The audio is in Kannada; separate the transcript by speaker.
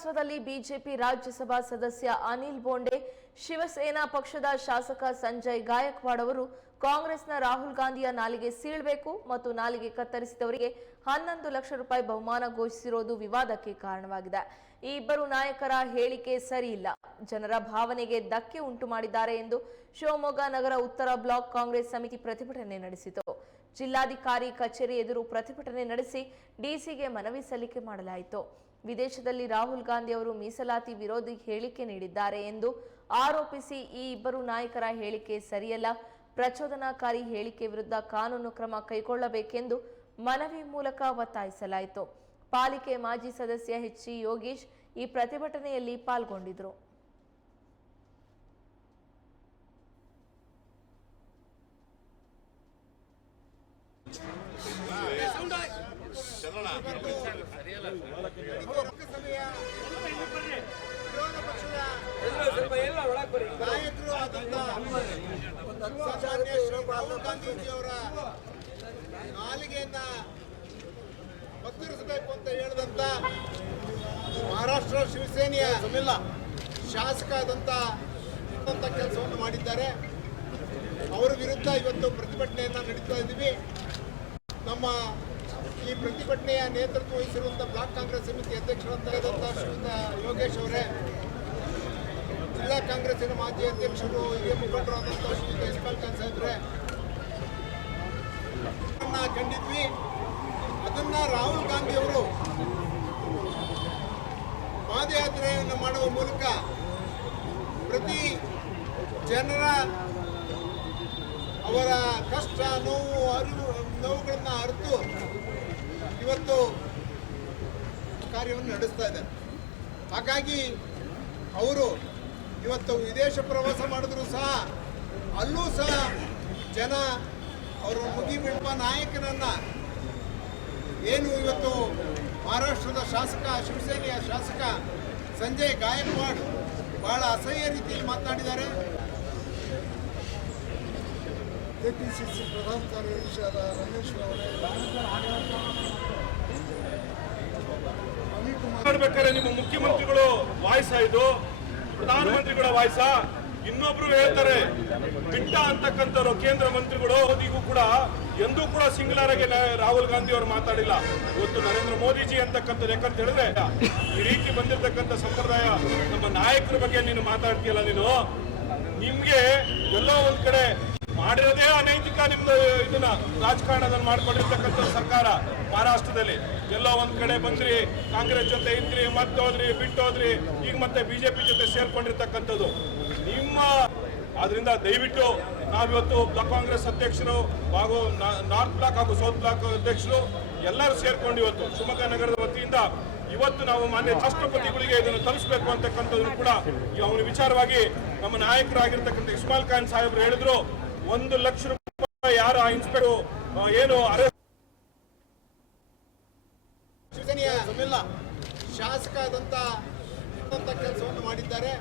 Speaker 1: ಮಹಾರಾಷ್ಟ್ರದಲ್ಲಿ ಬಿಜೆಪಿ ರಾಜ್ಯಸಭಾ ಸದಸ್ಯ ಅನಿಲ್ ಬೋಂಡೆ, ಶಿವಸೇನಾ ಪಕ್ಷದ ಶಾಸಕ ಸಂಜಯ್ ಗಾಯಕ್ವಾಡ್ ಅವರು, ಕಾಂಗ್ರೆಸ್ನ ರಾಹುಲ್ ಗಾಂಧಿಯ ನಾಲಿಗೆ ಸೀಳ್ಬೇಕು ಮತ್ತು ನಾಲಿಗೆ ಕತ್ತರಿಸಿದವರಿಗೆ ಹನ್ನೊಂದು ಲಕ್ಷ ರೂಪಾಯಿ ಬಹುಮಾನ ಘೋಷಿಸಿರುವುದು ವಿವಾದಕ್ಕೆ ಕಾರಣವಾಗಿದೆ. ಈ ಇಬ್ಬರು ನಾಯಕರ ಹೇಳಿಕೆ ಸರಿಯಿಲ್ಲ. ಜನರ ಭಾವನೆಗೆ ಧಕ್ಕೆ ಉಂಟು ಮಾಡಿದ್ದಾರೆ ಎಂದು ಶಿವಮೊಗ್ಗ ನಗರ ಉತ್ತರ ಬ್ಲಾಕ್ ಕಾಂಗ್ರೆಸ್ ಸಮಿತಿ ಪ್ರತಿಭಟನೆ ನಡೆಸಿತು. ಜಿಲ್ಲಾಧಿಕಾರಿ ಕಚೇರಿ ಎದುರು ಪ್ರತಿಭಟನೆ ನಡೆಸಿ ಡಿಸಿಗೆ ಮನವಿ ಸಲ್ಲಿಕೆ ಮಾಡಲಾಯಿತು. ವಿದೇಶದಲ್ಲಿ ರಾಹುಲ್ ಗಾಂಧಿ ಅವರು ಮೀಸಲಾತಿ ವಿರೋಧಿ ಹೇಳಿಕೆ ನೀಡಿದ್ದಾರೆ ಎಂದು ಆರೋಪಿಸಿ ಈ ಇಬ್ಬರು ನಾಯಕರ ಹೇಳಿಕೆ ಸರಿಯಲ್ಲ. ಪ್ರಚೋದನಾಕಾರಿ ಹೇಳಿಕೆ ವಿರುದ್ಧ ಕಾನೂನು ಕ್ರಮ ಕೈಗೊಳ್ಳಬೇಕೆಂದು ಮನವಿ ಮೂಲಕ ಒತ್ತಾಯಿಸಲಾಯಿತು. ಪಾಲಿಕೆ ಮಾಜಿ ಸದಸ್ಯ ಎಚ್ ಯೋಗೀಶ್ ಈ ಪ್ರತಿಭಟನೆಯಲ್ಲಿ ಪಾಲ್ಗೊಂಡಿದ್ರು
Speaker 2: ಲೋಕಸಭೆಯ ವಿರೋಧ ಪಕ್ಷದ ನಾಯಕರು ರಾಹುಲ್ ಗಾಂಧೀಜಿಯವರ ನಾಲಿಗೆಯನ್ನ ಕತ್ತರಿಸಬೇಕು ಅಂತ ಹೇಳಿದಂತ ಮಹಾರಾಷ್ಟ್ರ ಶಿವಸೇನೆಯ ಶಾಸಕ ಆದಂತ ಕೆಲಸವನ್ನು ಮಾಡಿದ್ದಾರೆ. ಅವರ ವಿರುದ್ಧ ಇವತ್ತು ಪ್ರತಿಭಟನೆಯನ್ನ ನಡೀತಾ ಇದ್ದೀವಿ. ನಮ್ಮ ಈ ಪ್ರತಿಭಟನೆಯ ನೇತೃತ್ವ ವಹಿಸಿರುವಂಥ ಬ್ಲಾಕ್ ಕಾಂಗ್ರೆಸ್ ಸಮಿತಿ ಅಧ್ಯಕ್ಷರಂತಾದಂಥ ಶ್ರೀಯುತ ಯೋಗೇಶ್ ಅವರೇ, ಜಿಲ್ಲಾ ಕಾಂಗ್ರೆಸ್ಸಿನ ಮಾಜಿ ಅಧ್ಯಕ್ಷರು, ಹಿರಿಯ ಮುಖಂಡರಾದಂಥ ಶ್ರೀಯುತ ಇಸ್ಮಾಲ್ ಖಾನ್ ಸಾಹೇಬ್ರೆ ಕಂಡಿದ್ವಿ. ಅದನ್ನ ರಾಹುಲ್ ಗಾಂಧಿ ಅವರು ಪಾದಯಾತ್ರೆಯನ್ನು ಮಾಡುವ ಮೂಲಕ ಪ್ರತಿ ಜನರ ಅವರ ಕಷ್ಟ, ನೋವು ಅರಿವು ನೋವುಗಳನ್ನು ಅರಿತು ಇವತ್ತು ಕಾರ್ಯವನ್ನು ನಡೆಸ್ತಾ ಇದ್ದಾರೆ ಹಾಗಾಗಿ ಅವರು ಇವತ್ತು ವಿದೇಶ ಪ್ರವಾಸ ಮಾಡಿದ್ರು ಸಹ ಅಲ್ಲೂ ಸಹ ಜನ ಅವರು ಮುಗಿಬಿಡುವ ನಾಯಕನನ್ನ ಏನು ಇವತ್ತು ಮಹಾರಾಷ್ಟ್ರದ ಶಾಸಕ, ಶಿವಸೇನೆಯ ಶಾಸಕ ಸಂಜಯ್ ಗಾಯಕ್ವಾಡ್ ಬಹಳ ಅಸಹ್ಯ ರೀತಿಯಲ್ಲಿ ಮಾತನಾಡಿದ್ದಾರೆ. ಕೆಪಿಸಿಸಿ ಪ್ರಧಾನ
Speaker 3: ಮಾಡ್ಬೇಕಾದ್ರೆ ನಿಮ್ಮ ಮುಖ್ಯಮಂತ್ರಿಗಳು ವಾಯ್ಸ ಇದು. ಪ್ರಧಾನಮಂತ್ರಿಗಳ ವಾಯ್ಸ. ಇನ್ನೊಬ್ರು ಹೇಳ್ತಾರೆ ಬಿಟ್ಟ ಅಂತಕ್ಕಂಥವ್ರು ಕೇಂದ್ರ ಮಂತ್ರಿಗಳು ಅವಧಿಗೂ ಕೂಡ ಎಂದೂ ಕೂಡ ಸಿಂಗ್ಲರ್ ಆಗಿ ರಾಹುಲ್ ಗಾಂಧಿ ಅವರು ಮಾತಾಡಿಲ್ಲ. ಇವತ್ತು ನರೇಂದ್ರ ಮೋದಿಜಿ ಅಂತಕ್ಕಂಥದ್ದು ಯಾಕಂತ ಹೇಳಿದ್ರೆ, ಈ ರೀತಿ ಬಂದಿರತಕ್ಕಂಥ ಸಂಪ್ರದಾಯ ನಮ್ಮ ನಾಯಕರ ಬಗ್ಗೆ ನೀನು ಮಾತಾಡ್ತೀಯಲ್ಲ ನೀನು. ನಿಮ್ಗೆ ಎಲ್ಲೋ ಒಂದ್ ಕಡೆ ಮಾಡಿರೋದೇ ಅನೈತಿಕ ನಿಮ್ದು ಇದನ್ನ ರಾಜಕಾರಣದಲ್ಲಿ ಮಾಡ್ಕೊಂಡಿರ್ತಕ್ಕಂಥ ಸರ್ಕಾರ ಮಹಾರಾಷ್ಟ್ರದಲ್ಲಿ. ಎಲ್ಲೋ ಒಂದ್ ಕಡೆ ಬಂದ್ರಿ, ಕಾಂಗ್ರೆಸ್ ಜೊತೆ ಇದ್ರಿ ಮತ್ತೋದ್ರಿ ಬಿಟ್ಟೋದ್ರಿ, ಈಗ ಮತ್ತೆ ಬಿಜೆಪಿ ಜೊತೆ ಸೇರ್ಕೊಂಡಿರ್ತಕ್ಕಂಥದ್ದು. ನಿಮ್ಮ ಅದರಿಂದ ದಯವಿಟ್ಟು ನಾವಿವತ್ತು ಬ್ಲಾಕ್ ಕಾಂಗ್ರೆಸ್ ಅಧ್ಯಕ್ಷರು ಹಾಗೂ ನಾರ್ತ್ ಬ್ಲಾಕ್ ಹಾಗೂ ಸೌತ್ ಬ್ಲಾಕ್ ಅಧ್ಯಕ್ಷರು ಎಲ್ಲರೂ ಸೇರ್ಕೊಂಡು ಇವತ್ತು ಶಿವಮೊಗ್ಗ ನಗರದ ವತಿಯಿಂದ ಇವತ್ತು ನಾವು ಮಾನ್ಯ ರಾಷ್ಟ್ರಪತಿಗಳಿಗೆ ಇದನ್ನು ತಲುಪಿಸಬೇಕು ಅಂತಕ್ಕಂಥದ್ದು ಕೂಡ ಅವನ ವಿಚಾರವಾಗಿ ನಮ್ಮ ನಾಯಕರಾಗಿರ್ತಕ್ಕಂಥ ಇಸ್ಮಾಲ್ ಖಾನ್ ಸಾಹೇಬ್ರು ಹೇಳಿದ್ರು. ಒಂದು ಲಕ್ಷ ರೂಪಾಯಿ ಯಾರು ಇನ್ಸ್ಪೆಕ್ಟರ್ ಏನು ಅರೆಸ್ಟ್
Speaker 2: ಶಾಸಕ ಆದಂತ ಕೆಲಸವನ್ನು ಮಾಡಿದ್ದಾರೆ.